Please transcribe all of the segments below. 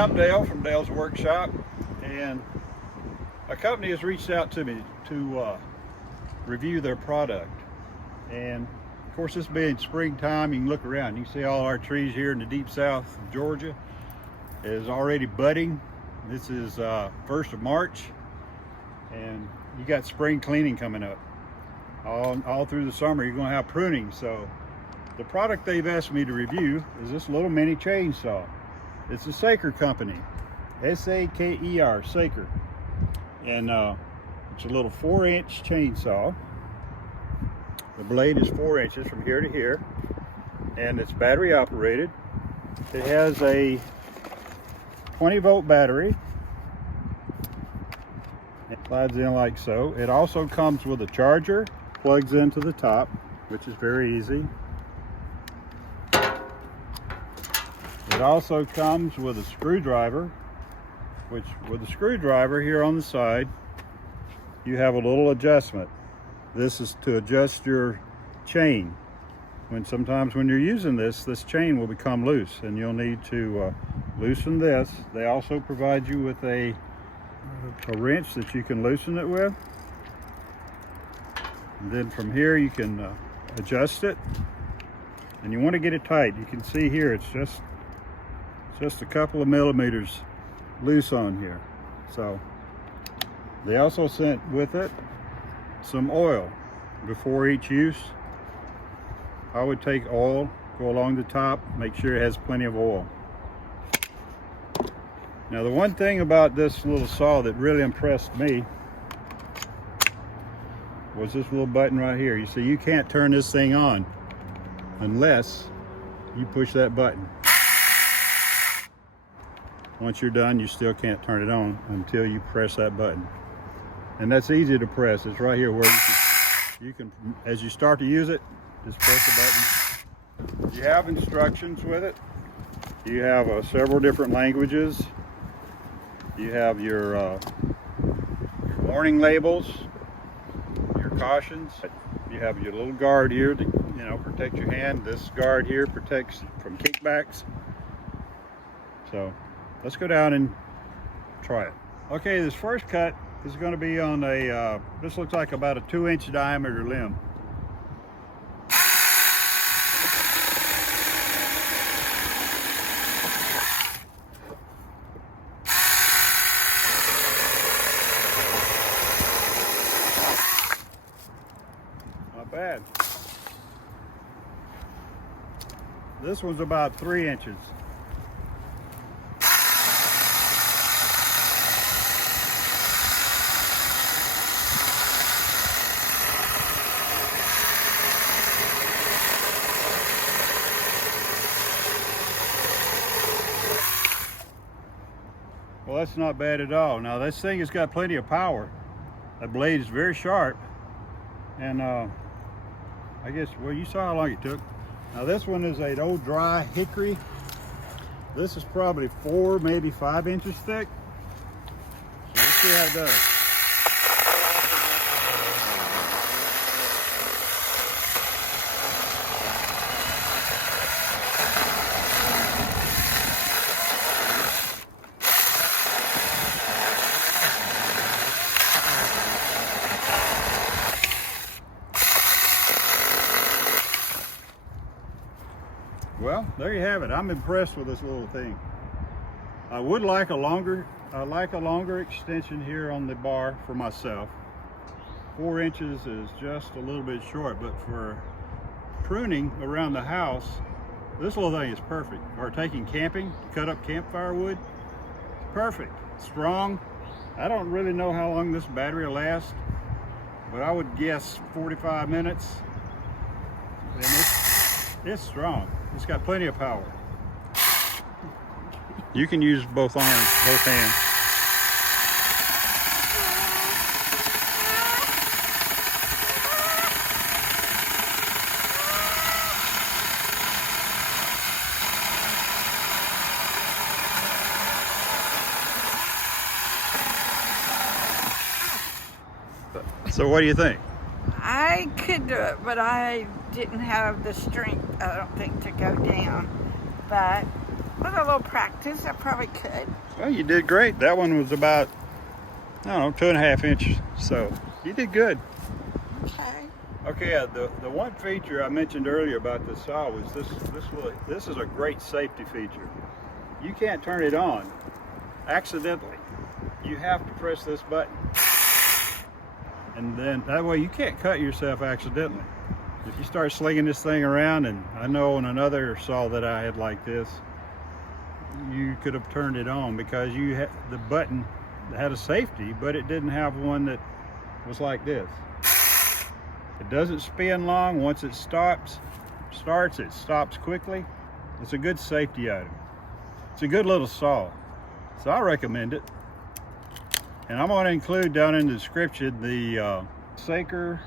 I'm Dale from Dale's Workshop, and a company has reached out to me to review their product. And of course, this being springtime, you can look around. You can see all our trees here in the deep south of Georgia is already budding. This is 1st of March, and you got spring cleaning coming up. All through the summer, you're going to have pruning. So the product they've asked me to review is this little mini chainsaw. It's a Saker company, S-A-K-E-R, Saker. And it's a little 4-inch chainsaw. The blade is 4 inches from here to here, and it's battery operated. It has a 20-volt battery. It slides in like so. It also comes with a charger, plugs into the top, which is very easy. It also comes with a screwdriver, which with the screwdriver here on the side, you have a little adjustment. This is to adjust your chain. Sometimes when you're using this chain will become loose, and you'll need to loosen this. They also provide you with a wrench that you can loosen it with. And then from here you can adjust it, and you want to get it tight. You can see here it's just a couple of millimeters loose on here. So they also sent with it some oil before each use. I would take oil, go along the top, make sure it has plenty of oil. Now, the one thing about this little saw that really impressed me was this little button right here. You see, you can't turn this thing on unless you push that button. Once you're done, you still can't turn it on until you press that button. And that's easy to press. It's right here where you can, as you start to use it, just press the button. You have instructions with it. You have several different languages. You have your warning labels, your cautions. You have your little guard here to, protect your hand. This guard here protects from kickbacks. So let's go down and try it. Okay, this first cut is going to be on a, this looks like about a 2-inch diameter limb. Not bad. This one's about 3 inches. Well, that's not bad at all. Now, this thing has got plenty of power. That blade is very sharp. And I guess, well, you saw how long it took. Now, this one is an old dry hickory. This is probably 4, maybe 5 inches thick. So let's see how it does. Well, there you have it. I'm impressed with this little thing. I would like a longer extension here on the bar for myself. 4 inches is just a little bit short, but for pruning around the house, this little thing is perfect. Or taking camping to cut up campfire wood, it's perfect. Strong. I don't really know how long this battery will last, but I would guess 45 minutes. And it's strong. It's got plenty of power. You can use both arms, both hands. So what do you think? I could do it, but I didn't have the strength, I don't think, to go down. But With a little practice, I probably could. Well, you did great. That one was about, I don't know, 2.5 inches. So you did good. Okay. Okay, the one feature I mentioned earlier about the saw was this is a great safety feature. You can't turn it on accidentally. You have to press this button. And then that way you can't cut yourself accidentally. If you start slinging this thing around, and I know on another saw that I had like this, you could have turned it on because you had the button had a safety, but it didn't have one that was like this. It doesn't spin long. Once it starts, it stops quickly. It's a good safety item. It's a good little saw, so I recommend it. And I'm going to include down in the description the Saker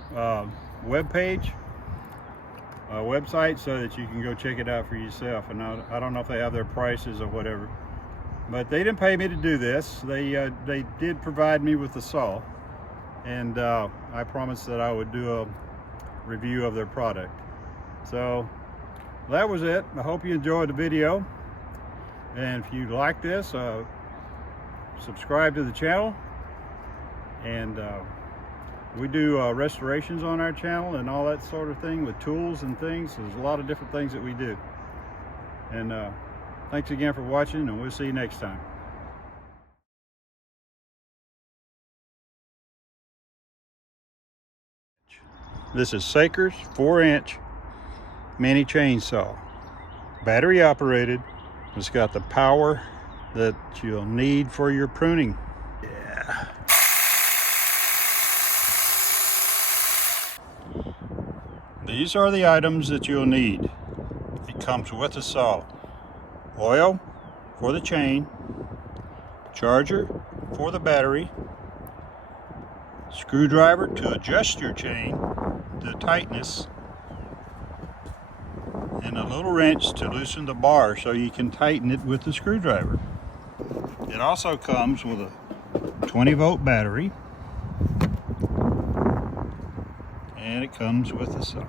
webpage, website, so that you can go check it out for yourself. And I don't know if they have their prices or whatever, but they didn't pay me to do this. They did provide me with the saw, and I promised that I would do a review of their product. So that was it. I hope you enjoyed the video, and if you like this, subscribe to the channel. And we do restorations on our channel and all that sort of thing with tools and things. There's a lot of different things that we do. And thanks again for watching, and we'll see you next time. This is Saker's 4-inch mini chainsaw. Battery operated. It's got the power that you'll need for your pruning. Yeah. These are the items that you'll need. It comes with the saw. Oil for the chain, charger for the battery, screwdriver to adjust your chain, the tightness, and a little wrench to loosen the bar so you can tighten it with the screwdriver. It also comes with a 20-volt battery, and it comes with the saw.